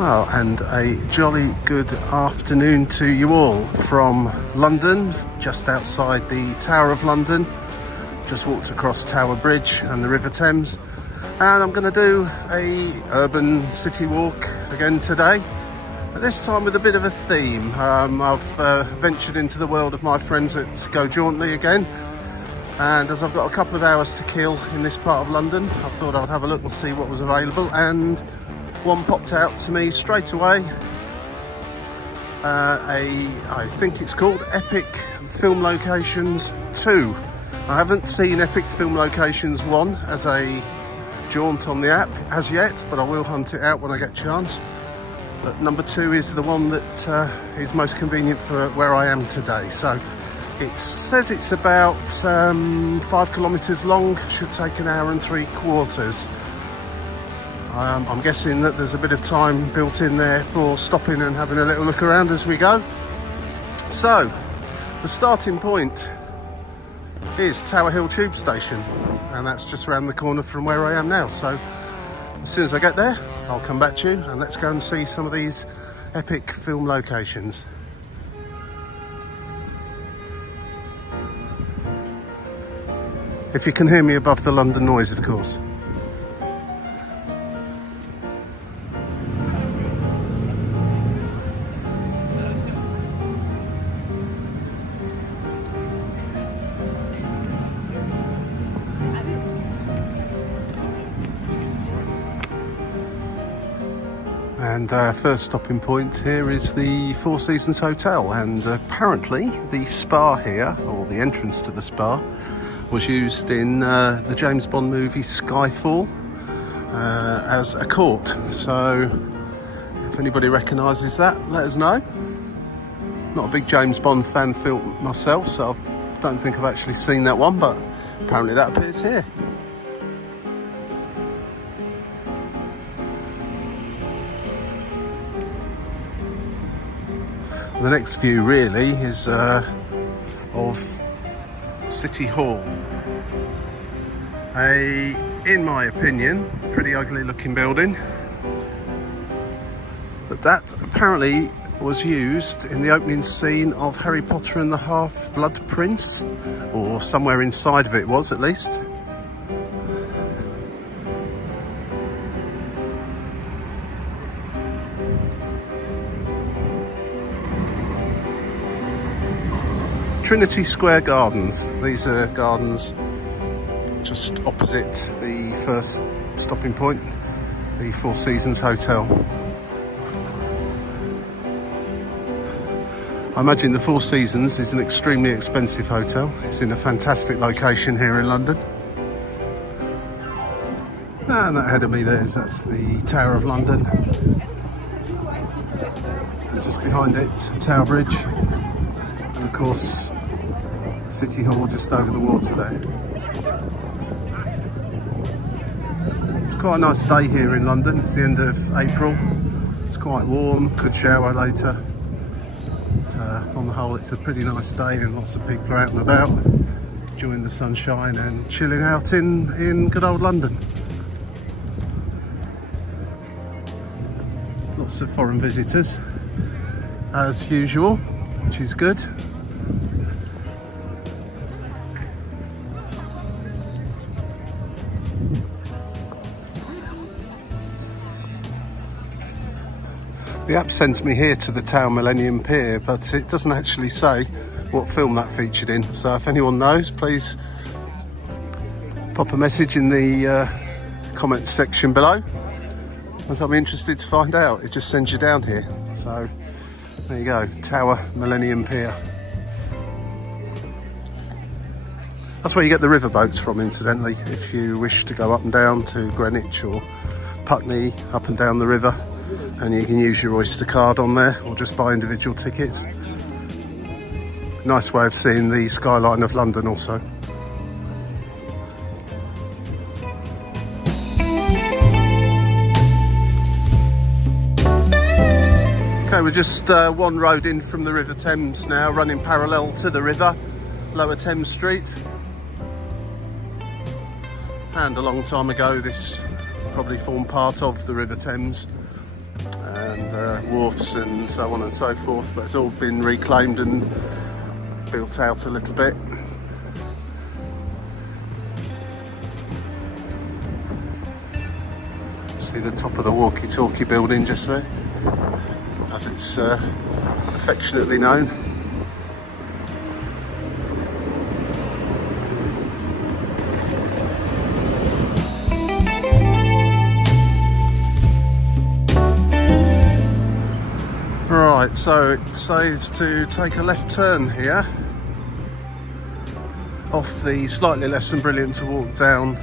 Well, and a jolly good afternoon to you all from London, just outside the Tower of London. Just walked across Tower Bridge and the River Thames, and I'm going to do a urban city walk again today. This time with a bit of a theme. I've ventured into the world of my friends at Go Jauntly again, and as I've got a couple of hours to kill in this part of London, I thought I'd have a look and see what was available, and one popped out to me straight away. I think it's called Epic Film Locations 2. I haven't seen Epic Film Locations 1 as a jaunt on the app as yet, but I will hunt it out when I get a chance. But number 2 is the one that is most convenient for where I am today. So it says it's about 5 kilometres long, should take an hour and 3/4. I'm guessing that there's a bit of time built in there for stopping and having a little look around as we go. So the starting point is Tower Hill Tube Station, and that's just around the corner from where I am now. So as soon as I get there, I'll come back to you and let's go and see some of these epic film locations. If you can hear me above the London noise, of course. And our first stopping point here is the Four Seasons Hotel, and apparently the spa here, or the entrance to the spa, was used in the James Bond movie Skyfall as a court. So if anybody recognises that, let us know. Not a big James Bond fan film myself, so I don't think I've actually seen that one, but apparently that appears here. The next view really is of City Hall. In my opinion, pretty ugly looking building. But that apparently was used in the opening scene of Harry Potter and the Half-Blood Prince, or somewhere inside of it was at least. Trinity Square Gardens. These are gardens just opposite the first stopping point, the Four Seasons Hotel. I imagine the Four Seasons is an extremely expensive hotel. It's in a fantastic location here in London. And that ahead of me that's the Tower of London. And just behind it, Tower Bridge. And of course, City Hall just over the water there. It's quite a nice day here in London. It's the end of April. It's quite warm, could shower later. But, on the whole, it's a pretty nice day and lots of people are out and about enjoying the sunshine and chilling out in good old London. Lots of foreign visitors as usual, which is good. The app sends me here to the Tower Millennium Pier, but it doesn't actually say what film that featured in. So if anyone knows, please pop a message in the comments section below, as I'm interested to find out. It just sends you down here. So there you go, Tower Millennium Pier. That's where you get the river boats from, incidentally, if you wish to go up and down to Greenwich or Putney, up and down the river. And you can use your Oyster card on there, or just buy individual tickets. Nice way of seeing the skyline of London also. Okay, we're just one road in from the River Thames now, running parallel to the river, Lower Thames Street. And a long time ago this probably formed part of the River Thames. wharfs and so on and so forth, but it's all been reclaimed and built out a little bit. See the top of the walkie-talkie building just there, as it's affectionately known. Right, so it says to take a left turn here off the slightly less than brilliant to walk down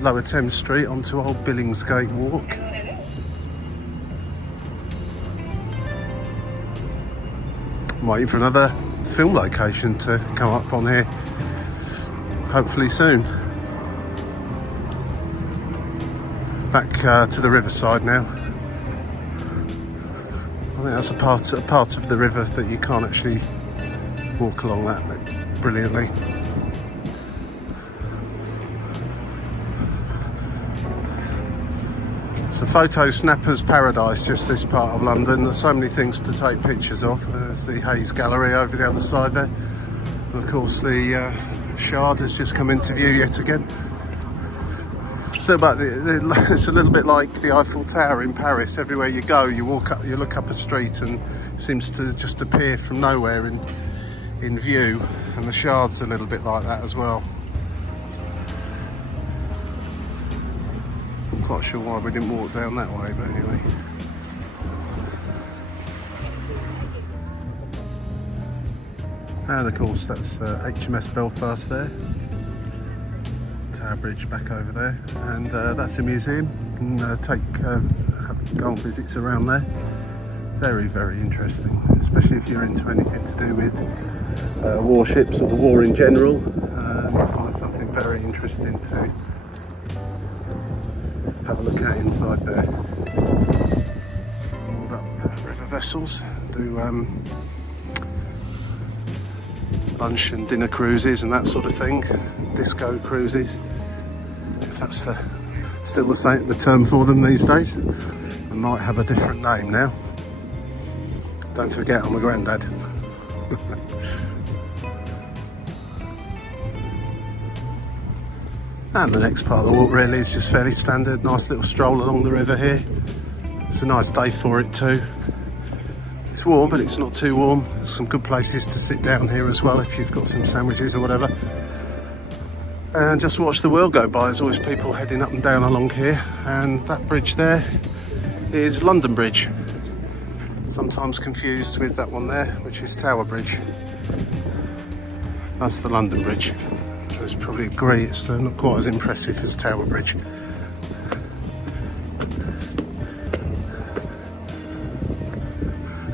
Lower Thames Street onto Old Billingsgate Walk. I'm waiting for another film location to come up on here, hopefully soon. Back to the riverside now. I think that's a part of the river that you can't actually walk along that brilliantly. It's a photo snapper's paradise, just this part of London. There's so many things to take pictures of. There's the Hayes Gallery over the other side there. And of course the Shard has just come into view yet again. So, but it's a little bit like the Eiffel Tower in Paris. Everywhere you go, you walk up, you look up a street, and it seems to just appear from nowhere in view. And the Shard's a little bit like that as well. I'm quite sure why we didn't walk down that way, but anyway. And of course that's HMS Belfast there. Tower Bridge back over there, and that's a museum. You can go on visits around there. Very, very interesting, especially if you're into anything to do with warships or the war in general. You'll find something very interesting to have a look at inside there. All up river vessels, do lunch and dinner cruises and that sort of thing. Disco cruises, if that's still the term for them these days. They might have a different name now. Don't forget, I'm a granddad. And the next part of the walk really is just fairly standard. Nice little stroll along the river here. It's a nice day for it too. It's warm, but it's not too warm. Some good places to sit down here as well if you've got some sandwiches or whatever. And just watch the world go by. There's always people heading up and down along here. And that bridge there is London Bridge. Sometimes confused with that one there, which is Tower Bridge. That's the London Bridge. You'll probably agree it's not quite as impressive as Tower Bridge.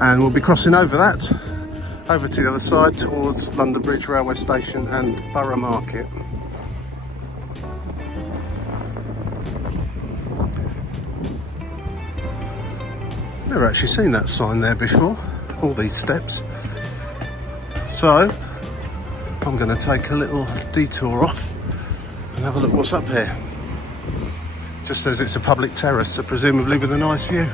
And we'll be crossing over that, over to the other side towards London Bridge Railway Station and Borough Market. Never actually seen that sign there before, all these steps. So I'm going to take a little detour off and have a look what's up here. Just says it's a public terrace, so presumably with a nice view.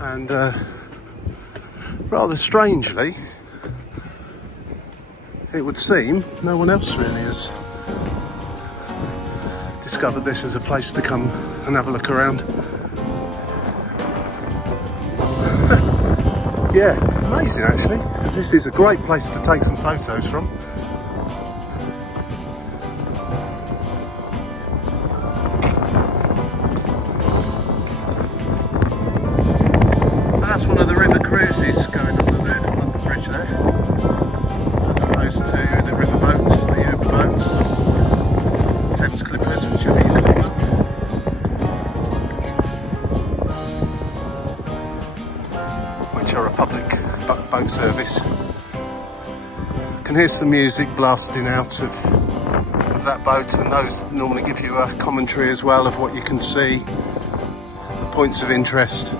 And rather strangely, it would seem no one else really has discovered this as a place to come and have a look around. Yeah, amazing actually, because this is a great place to take some photos from. That's one of the river cruises going on the London Bridge there, as opposed to the river boats, the Uber boats, Thames Clippers, whichever you call them, which are a public boat service can hear some music blasting out of that boat, and those normally give you a commentary as well of what you can see, points of interest.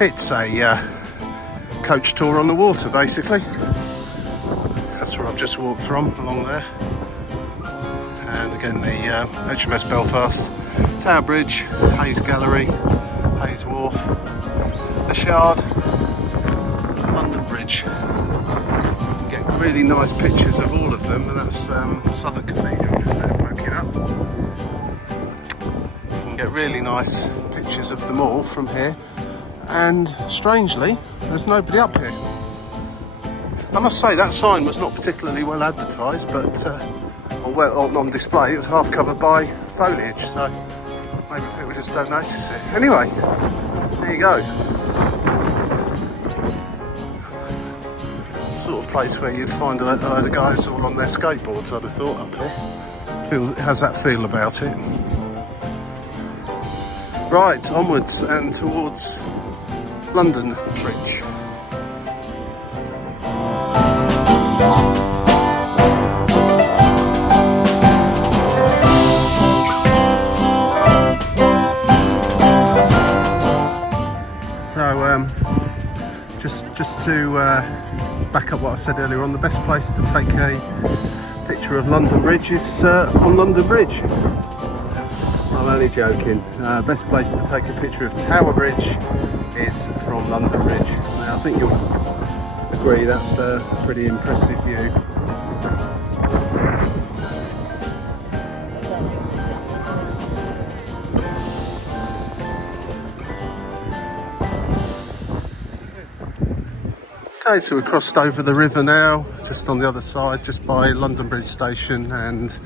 It's a coach tour on the water, basically. That's where I've just walked from, along there. And again, the HMS Belfast, Tower Bridge, Hayes Gallery, Hayes Wharf, the Shard, London Bridge. You get really nice pictures of all of them, and that's Southwark Cathedral just there poking up. You can get really nice pictures of them all from here, and strangely, there's nobody up here. I must say that sign was not particularly well advertised, but on display. It was half covered by foliage, so maybe people just don't notice it. Anyway, there you go. Sort of place where you'd find a load of guys all on their skateboards, I'd have thought, up here. It has that feel about it. Right, onwards and towards London Bridge. Just to back up what I said earlier on, the best place to take a picture of London Bridge is on London Bridge. I'm only joking. Best place to take a picture of Tower Bridge is from London Bridge. Now, I think you'll agree that's a pretty impressive view. Okay, so we've crossed over the river now, just on the other side, just by London Bridge Station and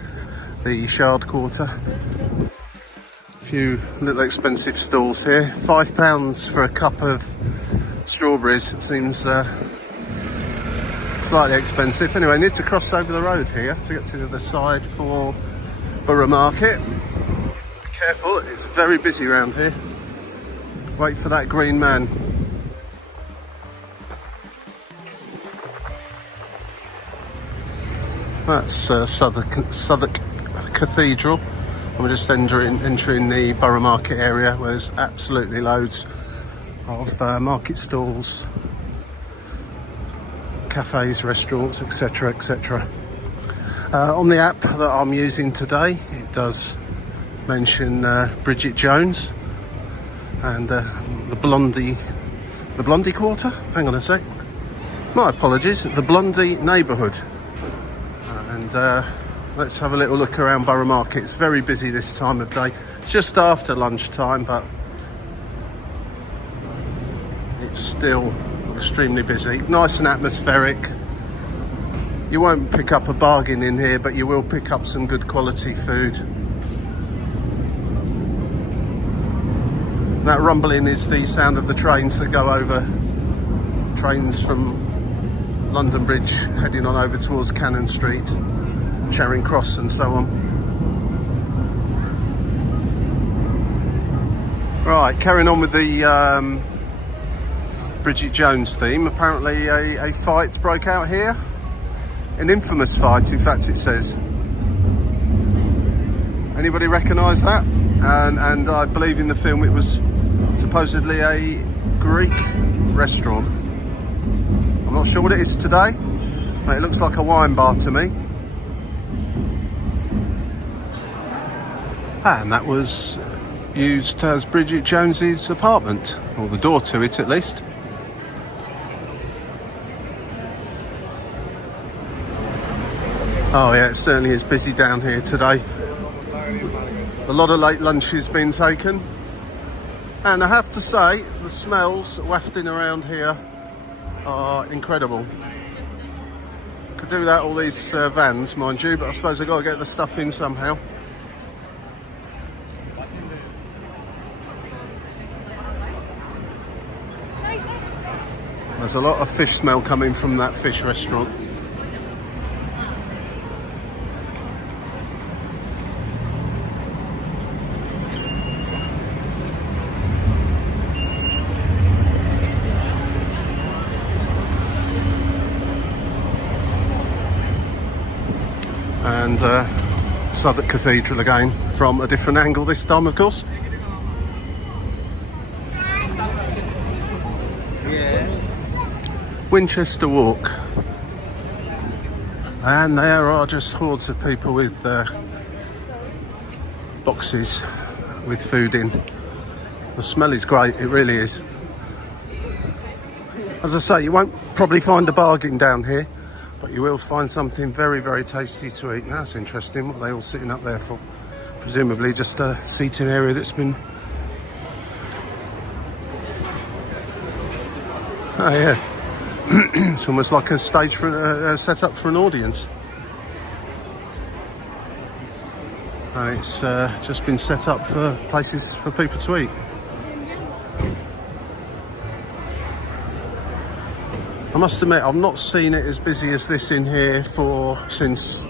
the Shard Quarter. A few little expensive stalls here. £5 for a cup of strawberries seems slightly expensive. Anyway, I need to cross over the road here to get to the other side for Borough Market. Be careful, it's very busy around here. Wait for that green man. That's Southwark Cathedral. And we're just entering the Borough Market area, where there's absolutely loads of market stalls, cafes, restaurants, etc, etc. On the app that I'm using today, it does mention Bridget Jones and the Blondie Quarter. Hang on a sec. My apologies. The Blondie neighbourhood. And let's have a little look around Borough Market. It's very busy this time of day. It's just after lunchtime, but it's still extremely busy. Nice and atmospheric. You won't pick up a bargain in here, but you will pick up some good quality food. That rumbling is the sound of the trains that go over. Trains from London Bridge heading on over towards Cannon Street, Charing Cross and so on. Right, carrying on with the Bridget Jones theme. Apparently a fight broke out here. An infamous fight, in fact, it says. Anybody recognise that? And I believe in the film it was supposedly a Greek restaurant. I'm not sure what it is today, but it looks like a wine bar to me. And that was used as Bridget Jones's apartment, or the door to it at least. Oh yeah, it certainly is busy down here today. A lot of late lunches been taken. And I have to say, the smells wafting around here are incredible. Could do without all these vans, mind you, but I suppose I've got to get the stuff in somehow. There's a lot of fish smell coming from that fish restaurant. And Southwark Cathedral again, from a different angle this time, of course. Winchester Walk. And there are just hordes of people with boxes with food in. The smell is great, it really is. As I say, you won't probably find a bargain down here, but you will find something very, very tasty to eat. Now, that's interesting, what are they all sitting up there for? Presumably just a seating area that's been... Oh yeah, it's almost like a stage for set up for an audience. And it's just been set up for places for people to eat. I must admit, I've not seen it as busy as this in here since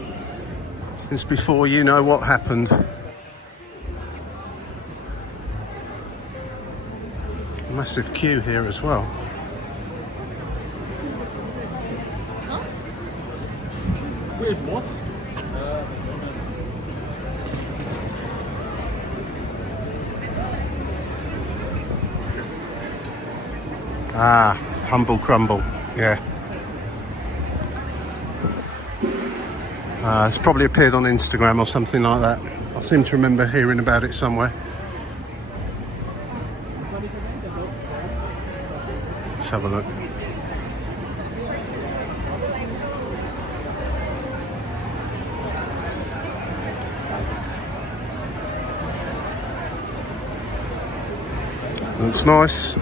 before you know what happened. Massive queue here as well. Weird what? Ah, Humble Crumble, yeah. It's probably appeared on Instagram or something like that. I seem to remember hearing about it somewhere. Let's have a look. Looks nice.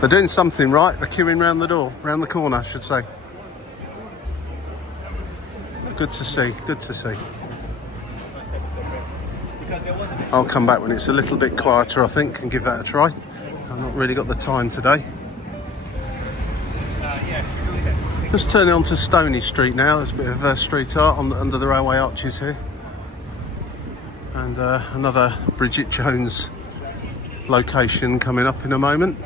They're doing something right. They're queuing round the door, round the corner, I should say. Good to see, good to see. I'll come back when it's a little bit quieter, I think, and give that a try. I've not really got the time today. Just turning on to Stony Street now. There's a bit of street art under the railway arches here. And another Bridget Jones location coming up in a moment.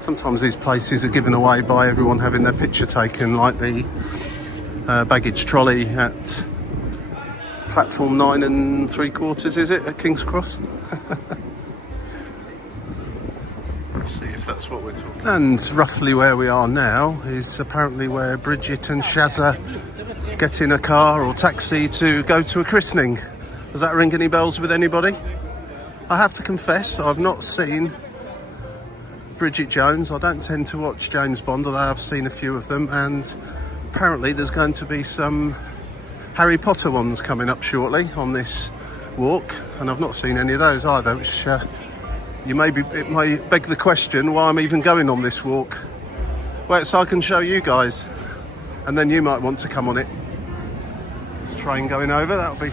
Sometimes these places are given away by everyone having their picture taken, like the baggage trolley at platform 9 3/4, is it, at King's Cross? Let's see if that's what we're talking about. And roughly where we are now is apparently where Bridget and Shazza get in a car or taxi to go to a christening. Does that ring any bells with anybody? I have to confess, I've not seen Bridget Jones. I don't tend to watch James Bond, although I've seen a few of them, and apparently there's going to be some Harry Potter ones coming up shortly on this walk, and I've not seen any of those either, which it may beg the question why I'm even going on this walk. Well, so I can show you guys, and then you might want to come on it. There's a train going over, that'll be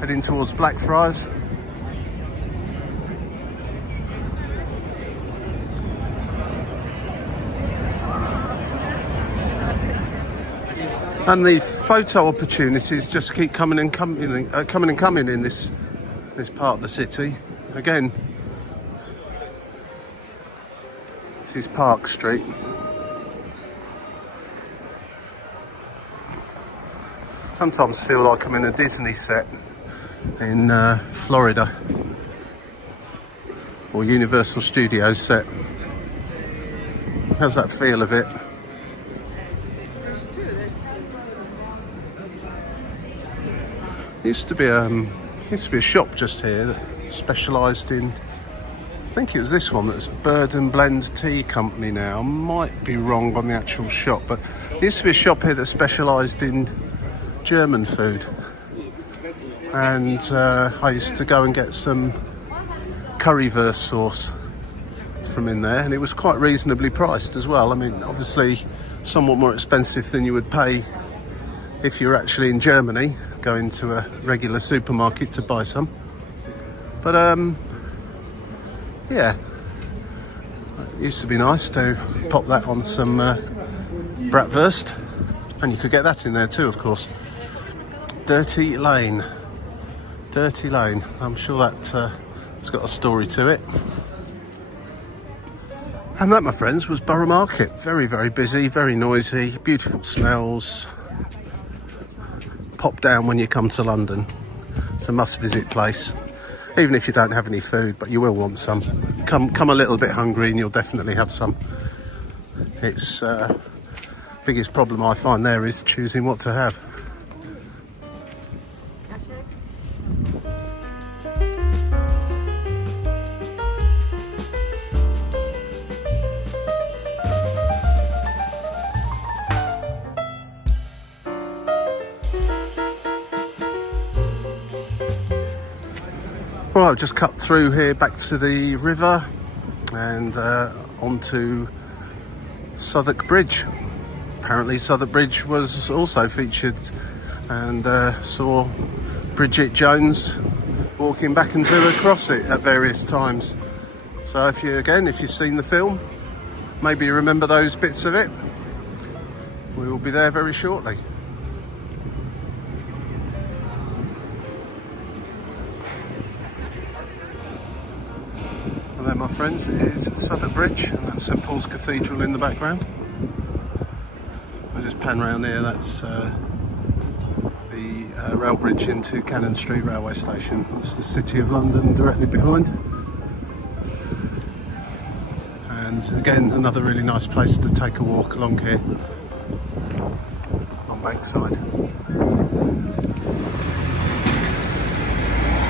heading towards Blackfriars. And the photo opportunities just keep coming and coming in this part of the city. Again, this is Park Street. Sometimes feel like I'm in a Disney set in Florida, or Universal Studios set. How's that feel of it? Used to be a shop just here that specialised in, I think it was this one, that's Bird and Blend Tea Company now. I might be wrong on the actual shop, but there used to be a shop here that specialised in German food. And I used to go and get some currywurst sauce from in there, and it was quite reasonably priced as well. I mean, obviously somewhat more expensive than you would pay if you're actually in Germany, going to a regular supermarket to buy some. But yeah, it used to be nice to pop that on some bratwurst, and you could get that in there too, of course. Dirty Lane. I'm sure that It's got a story to it. And that, my friends, was Borough Market. Very, very busy, very noisy, beautiful smells. Pop down when you come to London. It's a must-visit place. Even if you don't have any food, but you will want some. Come a little bit hungry and you'll definitely have some. It's biggest problem I find there is choosing what to have. Right, I've just cut through here back to the river and onto Southwark Bridge. Apparently Southwark Bridge was also featured, and saw Bridget Jones walking back and to across it at various times. So if you've seen the film, maybe you remember those bits of it. We will be there very shortly. And there, my friends, is Southwark Bridge, and that's St Paul's Cathedral in the background. I'll just pan round here. That's the rail bridge into Cannon Street railway station. That's the City of London directly behind. And again, another really nice place to take a walk along here on Bankside.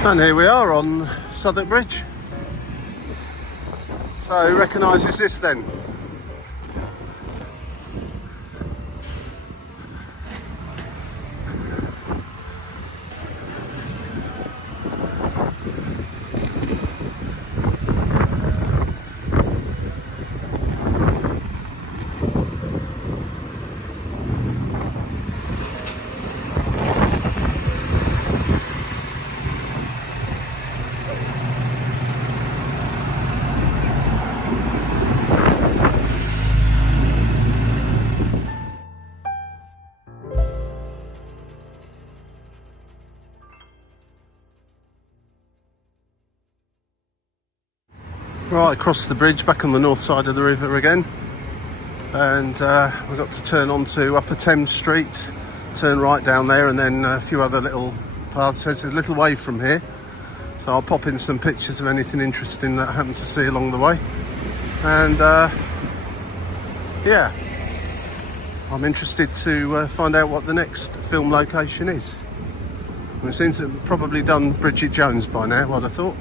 And here we are on Southwark Bridge. So who recognises this then? Right, across the bridge, back on the north side of the river again, and we've got to turn onto Upper Thames Street, turn right down there, and then a few other little paths. So it's a little way from here, so I'll pop in some pictures of anything interesting that I happen to see along the way. And yeah, I'm interested to find out what the next film location is. It seems to have probably done Bridget Jones by now, I'd have thought.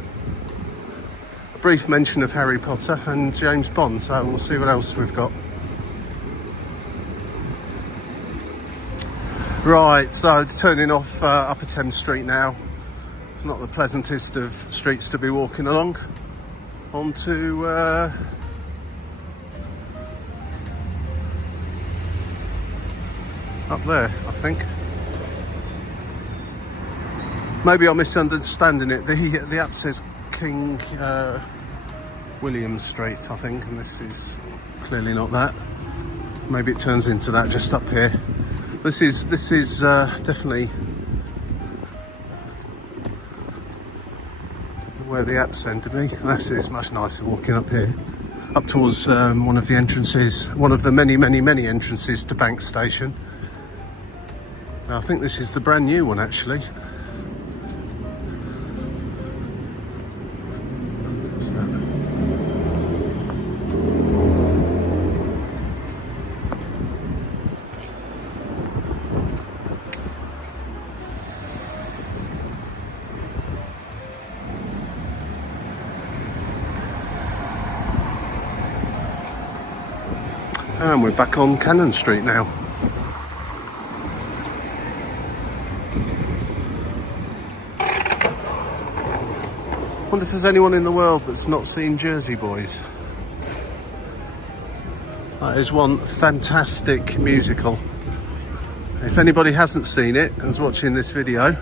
Brief mention of Harry Potter and James Bond, so we'll see what else we've got. Right, so turning off Upper Thames Street now. It's not the pleasantest of streets to be walking along. Onto up there, I think. Maybe I'm misunderstanding it. The app says King William Street, I think, and this is clearly not that. Maybe it turns into that just up here. This is definitely where the app sent me. This is much nicer walking up here, up towards one of the entrances, one of the many entrances to Bank Station. Now, I think this is the brand new one actually. And we're back on Cannon Street now. Wonder if there's anyone in the world that's not seen Jersey Boys. That is one fantastic musical. If anybody hasn't seen it and is watching this video,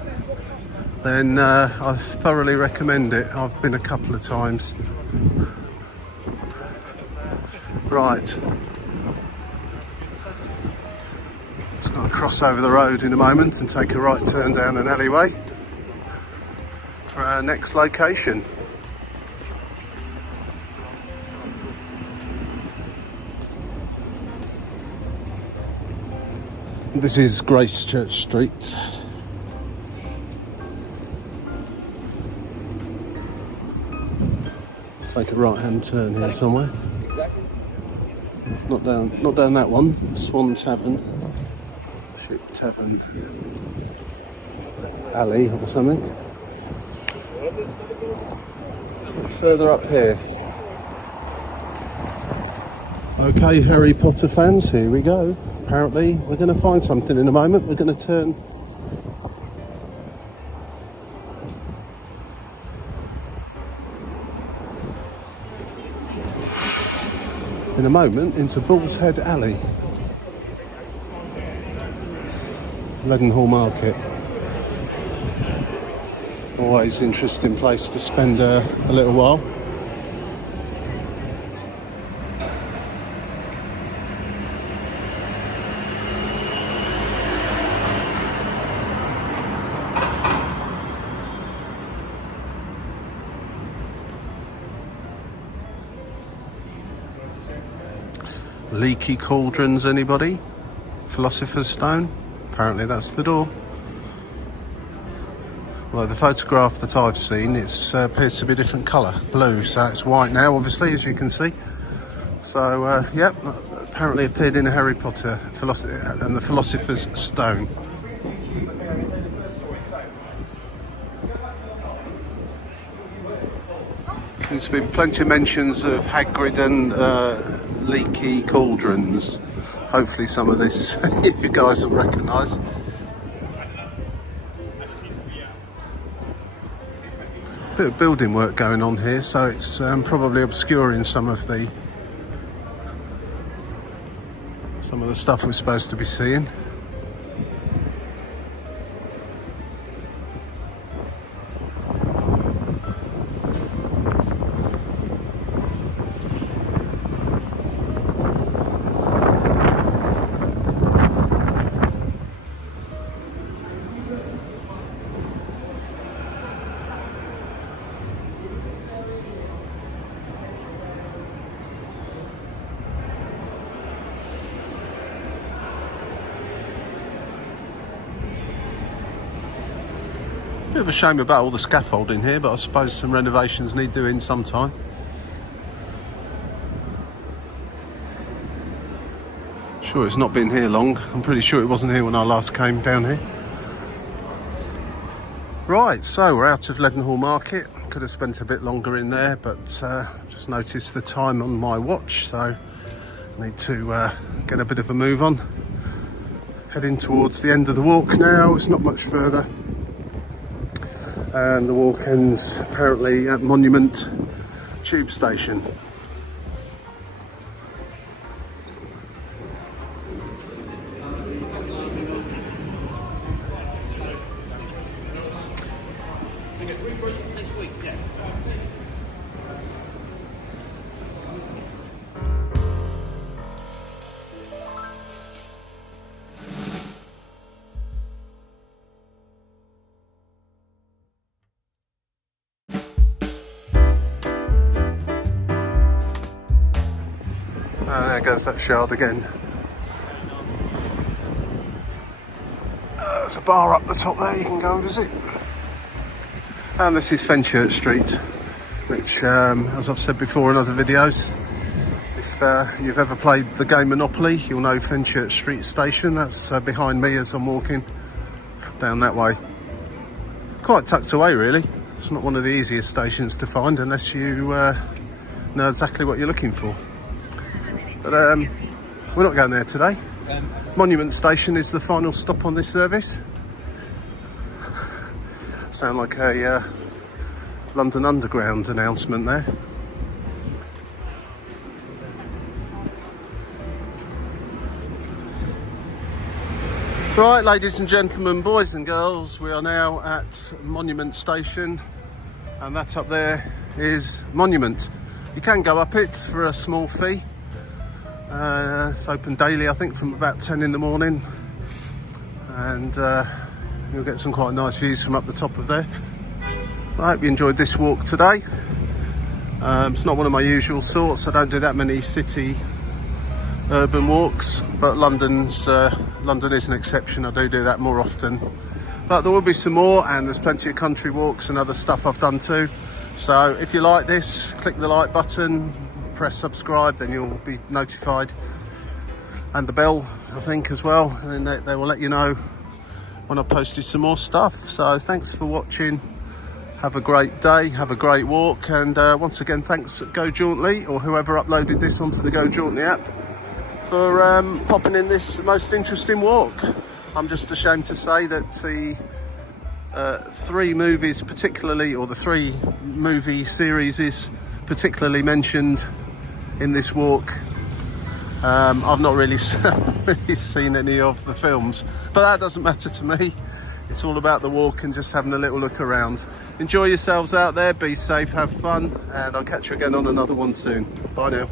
then I thoroughly recommend it. I've been a couple of times. Right. Just got to cross over the road in a moment and take a right turn down an alleyway for our next location. This is Church Street. Take a right-hand turn here somewhere. Not down that one. Swan Tavern, Ship Tavern Alley or something. Further up here. Okay, Harry Potter fans, here we go. Apparently, we're going to find something in a moment. We're going to turn in a moment into Bull's Head Alley, Leadenhall Market. Always interesting place to spend a little while. Leaky Cauldrons, anybody? Philosopher's Stone? Apparently that's the door. Although the photograph that I've seen, it appears to be a different colour, blue, so it's white now, obviously, as you can see. So, yep, apparently appeared in Harry Potter and the Philosopher's Stone. Seems to be plenty of mentions of Hagrid and Leaky Cauldrons. Hopefully some of this you guys will recognise. Bit of building work going on here, so it's probably obscuring some of the stuff we're supposed to be seeing. Bit of a shame about all the scaffolding here, but I suppose some renovations need doing sometime. Sure, it's not been here long. I'm pretty sure it wasn't here when I last came down here. Right, so we're out of Leadenhall Market. Could have spent a bit longer in there, but just noticed the time on my watch, so I need to get a bit of a move on. Heading towards the end of the walk now. It's not much further. And the walk ends apparently at Monument Tube Station. There goes that shard again. There's a bar up the top there you can go and visit. And this is Fenchurch Street, which, as I've said before in other videos, if you've ever played the game Monopoly, you'll know Fenchurch Street Station. That's behind me as I'm walking down that way. Quite tucked away, really. It's not one of the easiest stations to find unless you know exactly what you're looking for. But we're not going there today. Monument Station is the final stop on this service. Sound like a London Underground announcement there. Right, ladies and gentlemen, boys and girls, we are now at Monument Station, and that up there is Monument. You can go up it for a small fee. It's open daily, I think, from about 10 in the morning, and you'll get some quite nice views from up the top of there. I hope you enjoyed this walk today. It's not one of my usual sorts. I don't do that many city urban walks, but London is an exception. I do that more often, but there will be some more, and there's plenty of country walks and other stuff I've done too. So if you like this, click the like button, press subscribe, then you'll be notified, and the bell I think as well, and then they will let you know when I've posted some more stuff. So thanks for watching, have a great day, have a great walk, and once again thanks Go Jauntly, or whoever uploaded this onto the Go Jauntly app, for popping in this most interesting walk. I'm just ashamed to say that the three movies particularly, or the three movie series is particularly mentioned in this walk. I've not really seen any of the films, but that doesn't matter to me. It's all about the walk and just having a little look around. Enjoy yourselves out there, be safe, have fun, and I'll catch you again on another one soon. Bye now.